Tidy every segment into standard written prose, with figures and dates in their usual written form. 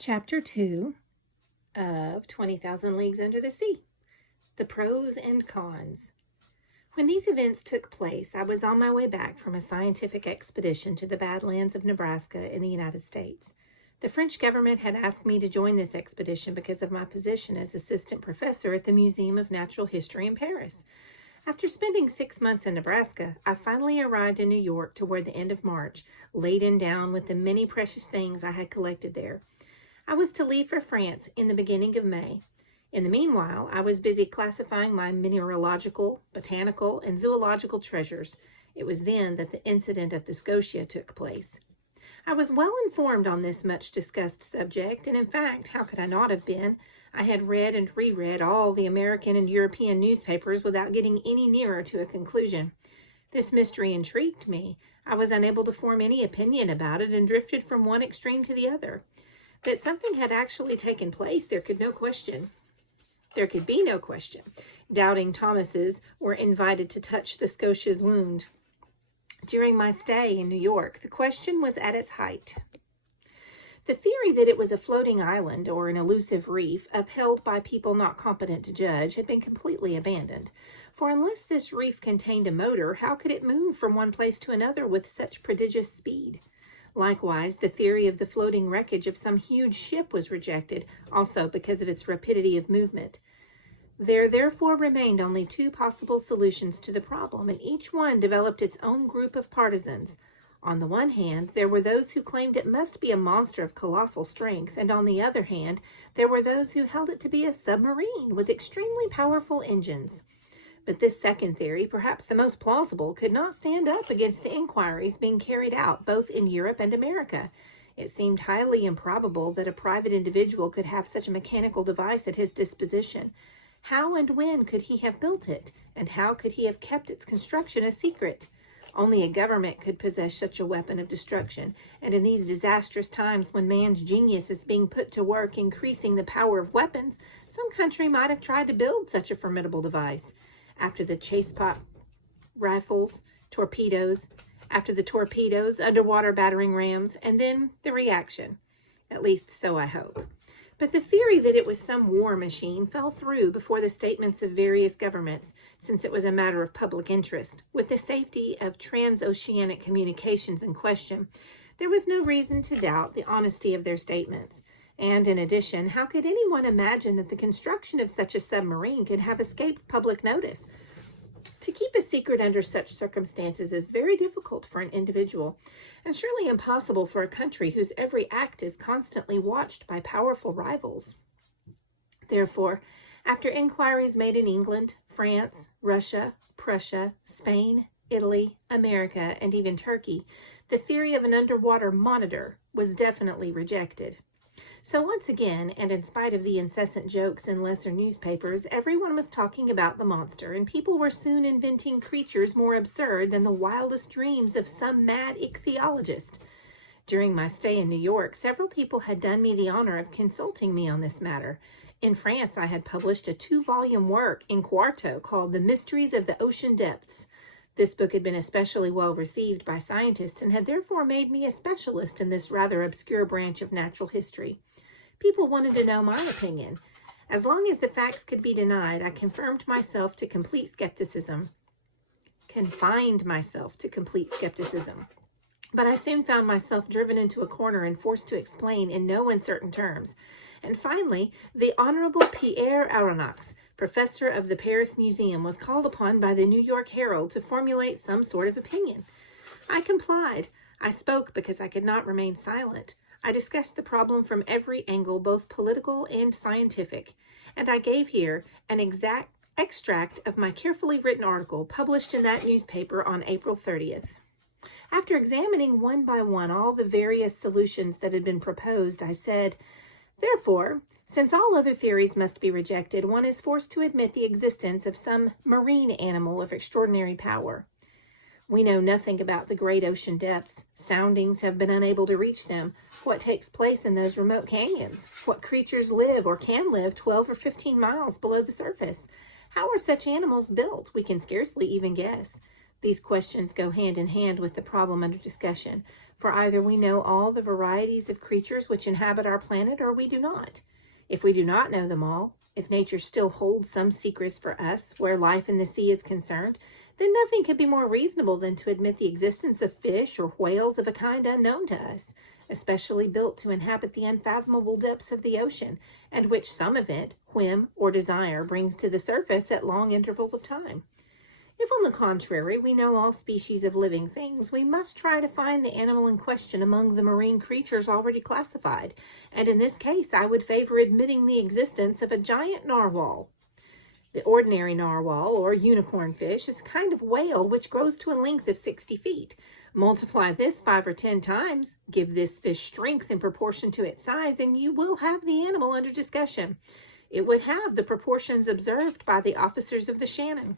Chapter 2 of 20,000 Leagues Under the Sea, The Pros and Cons. When these events took place, I was on my way back from a scientific expedition to the Badlands of Nebraska in the United States. The French government had asked me to join this expedition because of my position as assistant professor at the Museum of Natural History in Paris. After spending 6 months in Nebraska, I finally arrived in New York toward the end of March, laden down with the many precious things I had collected there. I was to leave for France in the beginning of May. In the meanwhile, I was busy classifying my mineralogical, botanical, and zoological treasures. It was then that the incident of the Scotia took place. I was well informed on this much-discussed subject, and in fact, how could I not have been? I had read and reread all the American and European newspapers without getting any nearer to a conclusion. This mystery intrigued me. I was unable to form any opinion about it and drifted from one extreme to the other. That something had actually taken place, there could be no question. Doubting Thomases were invited to touch the Scotia's wound. During my stay in New York, the question was at its height. The theory that it was a floating island or an elusive reef, upheld by people not competent to judge, had been completely abandoned. For unless this reef contained a motor, how could it move from one place to another with such prodigious speed? Likewise, the theory of the floating wreckage of some huge ship was rejected, also because of its rapidity of movement. There therefore remained only two possible solutions to the problem, and each one developed its own group of partisans. On the one hand, there were those who claimed it must be a monster of colossal strength, and on the other hand, there were those who held it to be a submarine with extremely powerful engines. But this second theory, perhaps the most plausible, could not stand up against the inquiries being carried out both in Europe and America. It seemed highly improbable that a private individual could have such a mechanical device at his disposition. How and when could he have built it, and how could he have kept its construction a secret? Only a government could possess such a weapon of destruction, and in these disastrous times when man's genius is being put to work increasing the power of weapons, some country might have tried to build such a formidable device. After the chase-pot rifles, torpedoes, underwater battering rams, and then the reaction. At least so I hope. But the theory that it was some war machine fell through before the statements of various governments, since it was a matter of public interest. With the safety of transoceanic communications in question, there was no reason to doubt the honesty of their statements. And in addition, how could anyone imagine that the construction of such a submarine could have escaped public notice? To keep a secret under such circumstances is very difficult for an individual, and surely impossible for a country whose every act is constantly watched by powerful rivals. Therefore, after inquiries made in England, France, Russia, Prussia, Spain, Italy, America, and even Turkey, the theory of an underwater monitor was definitely rejected. So once again, and in spite of the incessant jokes in lesser newspapers, everyone was talking about the monster, and people were soon inventing creatures more absurd than the wildest dreams of some mad ichthyologist. During my stay in New York, several people had done me the honor of consulting me on this matter. In France, I had published a 2-volume work in quarto called The Mysteries of the Ocean Depths. This book had been especially well received by scientists and had therefore made me a specialist in this rather obscure branch of natural history. People wanted to know my opinion. As long as the facts could be denied, I confined myself to complete skepticism. But I soon found myself driven into a corner and forced to explain in no uncertain terms. And finally, the Honorable Pierre Aronnax, professor of the Paris Museum, was called upon by the New York Herald to formulate some sort of opinion. I complied. I spoke because I could not remain silent. I discussed the problem from every angle, both political and scientific, and I gave here an exact extract of my carefully written article published in that newspaper on April 30th. After examining one by one all the various solutions that had been proposed, I said, "Therefore, since all other theories must be rejected, one is forced to admit the existence of some marine animal of extraordinary power. We know nothing about the great ocean depths. Soundings have been unable to reach them. What takes place in those remote canyons? What creatures live or can live 12 or 15 miles below the surface? How are such animals built? We can scarcely even guess. These questions go hand in hand with the problem under discussion, for either we know all the varieties of creatures which inhabit our planet, or we do not. If we do not know them all, if nature still holds some secrets for us where life in the sea is concerned, then nothing could be more reasonable than to admit the existence of fish or whales of a kind unknown to us, especially built to inhabit the unfathomable depths of the ocean, and which some event, whim, or desire brings to the surface at long intervals of time. If, on the contrary, we know all species of living things, we must try to find the animal in question among the marine creatures already classified, and in this case I would favor admitting the existence of a giant narwhal. The ordinary narwhal, or unicorn fish, is a kind of whale which grows to a length of 60 feet. Multiply this 5 or 10 times, give this fish strength in proportion to its size, and you will have the animal under discussion. It would have the proportions observed by the officers of the Shannon,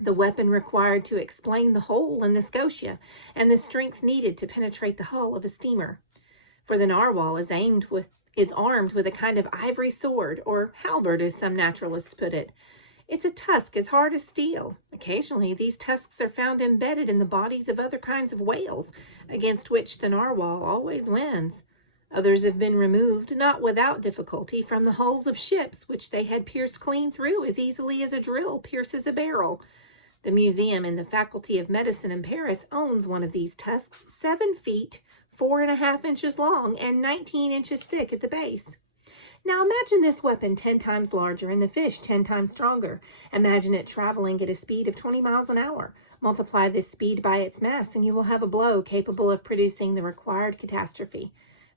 the weapon required to explain the hole in the Scotia, and the strength needed to penetrate the hull of a steamer. For the narwhal is armed with a kind of ivory sword, or halberd as some naturalists put it. It's a tusk as hard as steel. Occasionally these tusks are found embedded in the bodies of other kinds of whales, against which the narwhal always wins. Others have been removed, not without difficulty, from the hulls of ships, which they had pierced clean through as easily as a drill pierces a barrel. The museum in the Faculty of Medicine in Paris owns one of these tusks, 7 feet, 4.5 inches long, and 19 inches thick at the base. Now imagine this weapon 10 times larger and the fish 10 times stronger. Imagine it traveling at a speed of 20 miles an hour. Multiply this speed by its mass, and you will have a blow capable of producing the required catastrophe.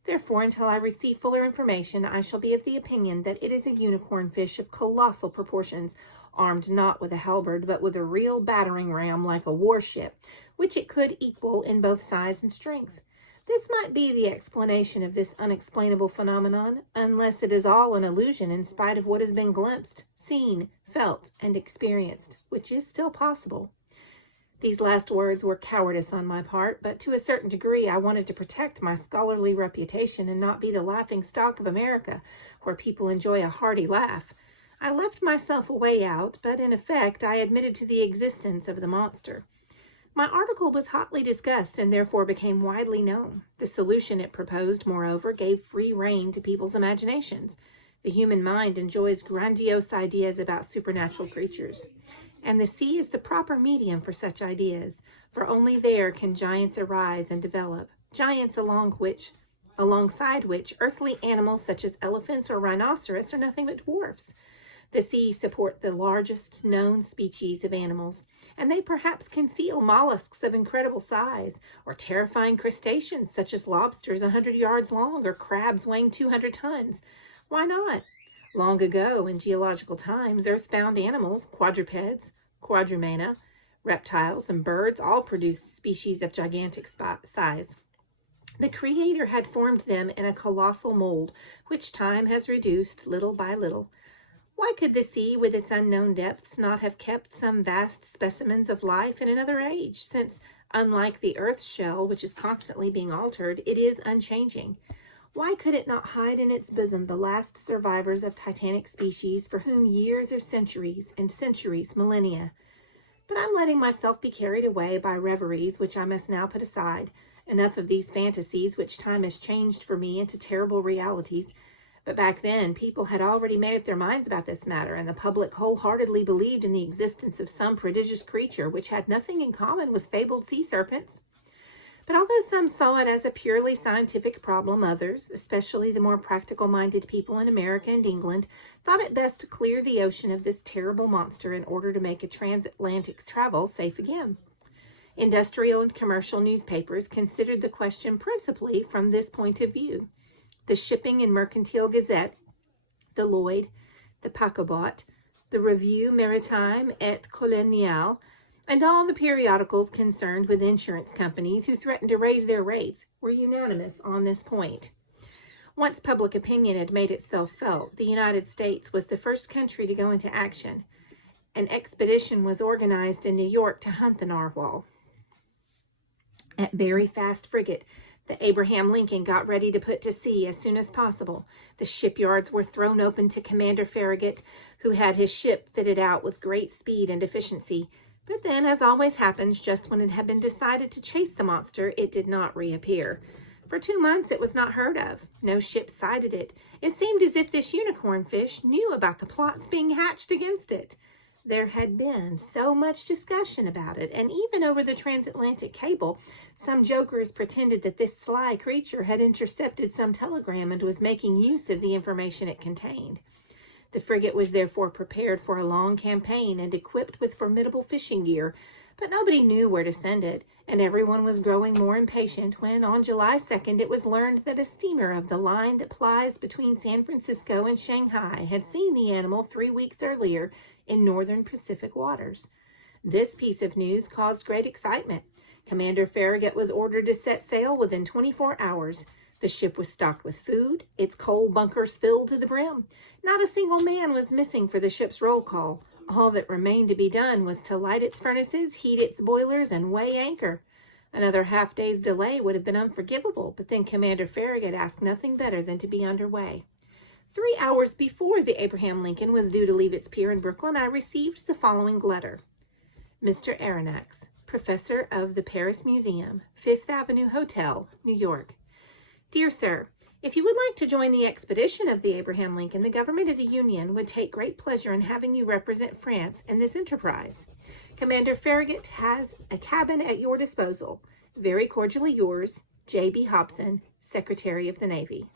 Therefore, until I receive fuller information, I shall be of the opinion that it is a unicorn fish of colossal proportions, armed not with a halberd, but with a real battering ram like a warship, which it could equal in both size and strength. This might be the explanation of this unexplainable phenomenon, unless it is all an illusion in spite of what has been glimpsed, seen, felt, and experienced, which is still possible. These last words were cowardice on my part, but to a certain degree I wanted to protect my scholarly reputation and not be the laughing stock of America, where people enjoy a hearty laugh. I left myself a way out, but in effect I admitted to the existence of the monster. My article was hotly discussed and therefore became widely known. The solution it proposed, moreover, gave free rein to people's imaginations. The human mind enjoys grandiose ideas about supernatural creatures, and the sea is the proper medium for such ideas, for only there can giants arise and develop, giants alongside which earthly animals such as elephants or rhinoceros are nothing but dwarfs. The sea supports the largest known species of animals, and they perhaps conceal mollusks of incredible size, or terrifying crustaceans such as lobsters 100 yards long, or crabs weighing 200 tons. Why not? Long ago, in geological times, earthbound animals, quadrupeds, quadrumana, reptiles, and birds all produced species of gigantic size. The Creator had formed them in a colossal mold, which time has reduced little by little. Why could the sea, with its unknown depths, not have kept some vast specimens of life in another age, since, unlike the earth's shell, which is constantly being altered, it is unchanging? Why could it not hide in its bosom the last survivors of titanic species, for whom years are centuries, and centuries millennia? But I'm letting myself be carried away by reveries which I must now put aside. Enough of these fantasies which time has changed for me into terrible realities. But back then, people had already made up their minds about this matter, and the public wholeheartedly believed in the existence of some prodigious creature which had nothing in common with fabled sea serpents. But although some saw it as a purely scientific problem, others, especially the more practical-minded people in America and England, thought it best to clear the ocean of this terrible monster in order to make a transatlantic travel safe again. Industrial and commercial newspapers considered the question principally from this point of view. The Shipping and Mercantile Gazette, the Lloyd, the Pacobot, the Revue Maritime et Coloniale, and all the periodicals concerned with insurance companies who threatened to raise their rates were unanimous on this point. Once public opinion had made itself felt, the United States was the first country to go into action. An expedition was organized in New York to hunt the narwhal. At very fast frigate, the Abraham Lincoln got ready to put to sea as soon as possible. The shipyards were thrown open to Commander Farragut, who had his ship fitted out with great speed and efficiency. But then, as always happens, just when it had been decided to chase the monster, it did not reappear. For 2 months it was not heard of. No ship sighted it. It seemed as if this unicorn fish knew about the plots being hatched against it. There had been so much discussion about it, and even over the transatlantic cable, some jokers pretended that this sly creature had intercepted some telegram and was making use of the information it contained. The frigate was therefore prepared for a long campaign and equipped with formidable fishing gear, but nobody knew where to send it, and everyone was growing more impatient when, on July 2nd, it was learned that a steamer of the line that plies between San Francisco and Shanghai had seen the animal 3 weeks earlier in northern Pacific waters. This piece of news caused great excitement. Commander Farragut was ordered to set sail within 24 hours. The ship was stocked with food, its coal bunkers filled to the brim. Not a single man was missing for the ship's roll call. All that remained to be done was to light its furnaces, heat its boilers, and weigh anchor. Another half-day's delay would have been unforgivable, but then Commander Farragut asked nothing better than to be underway. 3 hours before the Abraham Lincoln was due to leave its pier in Brooklyn, I received the following letter. Mr. Aronnax, Professor of the Paris Museum, Fifth Avenue Hotel, New York. Dear Sir, if you would like to join the expedition of the Abraham Lincoln, the government of the Union would take great pleasure in having you represent France in this enterprise. Commander Farragut has a cabin at your disposal. Very cordially yours, J.B. Hobson, Secretary of the Navy.